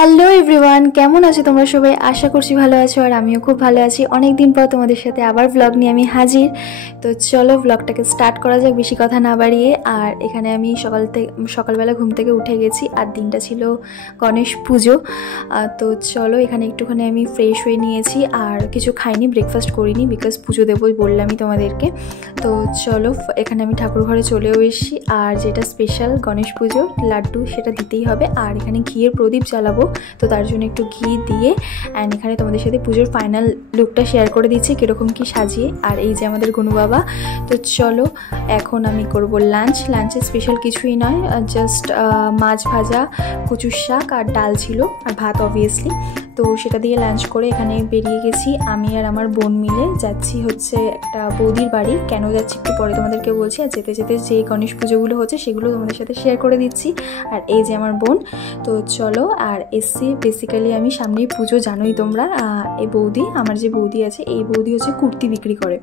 Hello everyone, কেমন আছো তোমরা সবাই? আশা করছি ভালো আছো, আর আমিও খুব ভালো আছি। অনেক দিন পর তোমাদের সাথে আবার ব্লগ নিয়ে আমি হাজির। তো চলো ব্লগটাকে স্টার্ট করা যাক বেশি কথা না বাড়িয়ে। আর এখানে আমি সকালবেলা ঘুম থেকে উঠে গেছি, আর দিনটা ছিল গণেশ পুজো। তো চলো এখানে একটুখানি আমি ফ্রেশ হয়ে নিয়েছি, আর কিছু খাইনি, ব্রেকফাস্ট করিনি, বিকজ পুজো দেবোই বললামই তোমাদেরকে। তো চলো এখানে আমি ঠাকুর ঘরে চলেও এসেছি, আর যেটা স্পেশাল গণেশ পুজোর লাড্ডু সেটা দিতেই হবে। আর এখানে ঘিয়ের প্রদীপ জ্বালাবো, তো তার জন্য একটু ঘি দিয়ে অ্যান্ড এখানে তোমাদের সাথে পুজোর ফাইনাল লুকটা শেয়ার করে দিচ্ছি কীরকম কি সাজিয়ে। আর এই যে আমাদের গনু বাবা। তো চলো এখন আমি করব লাঞ্চে স্পেশাল কিছুই নয়, জাস্ট মাছ ভাজা, কচুর শাক আর ডাল ছিল, আর ভাত অবভিয়াসলি। তো সেটা দিয়ে লাঞ্চ করে এখানে বেরিয়ে গেছি। আমি আর আমার বোন মিলে যাচ্ছি হচ্ছে একটা বৌদির বাড়ি। কেন যাচ্ছি একটু পরে তোমাদেরকে বলছি। আর যেতে যেতে যে গণেশ পুজোগুলো হচ্ছে সেগুলো তোমাদের সাথে শেয়ার করে দিচ্ছি। আর এই যে আমার বোন। তো চলো, আর এসছি বেসিক্যালি আমি সামনেই পুজো, জানোই তোমরা। এই বৌদি, আমার যে বৌদি আছে, এই বৌদি হচ্ছে কুর্তি বিক্রি করে।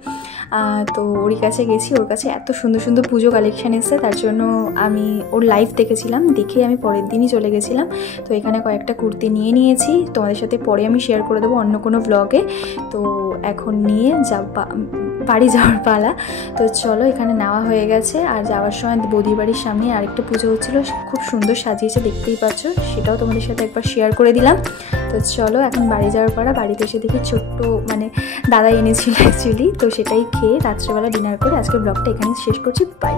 তো ওর কাছে গেছি, ওর কাছে এত সুন্দর সুন্দর পুজো কালেকশান এসছে, তার জন্য আমি ওর লাইভ দেখেছিলাম, দেখে আমি পরের দিনই চলে গেছিলাম। তো এখানে কয়েকটা কুর্তি নিয়ে নিয়েছি, তোমাদের সাথে পরে আমি শেয়ার করে দেবো অন্য কোনো ব্লগে। তো এখন নিয়ে বাড়ি যাওয়ার পালা। তো চলো এখানে নেওয়া হয়ে গেছে, আর যাওয়ার সময় বৌদির বাড়ির সামনে আরেকটা পুজো হচ্ছিলো, খুব সুন্দর সাজিয়েছে, দেখতেই পাচ্ছ, সেটাও তোমাদের সাথে একবার শেয়ার করে দিলাম। তো চলো এখন বাড়ি যাওয়ার পালা। বাড়িতে এসে দেখি ছোট্ট দাদা এনেছিল অ্যাকচুয়ালি, তো সেটাই খেয়ে রাত্রেবেলা ডিনার করে আজকের ব্লগটা এখানে শেষ করছি। বাই।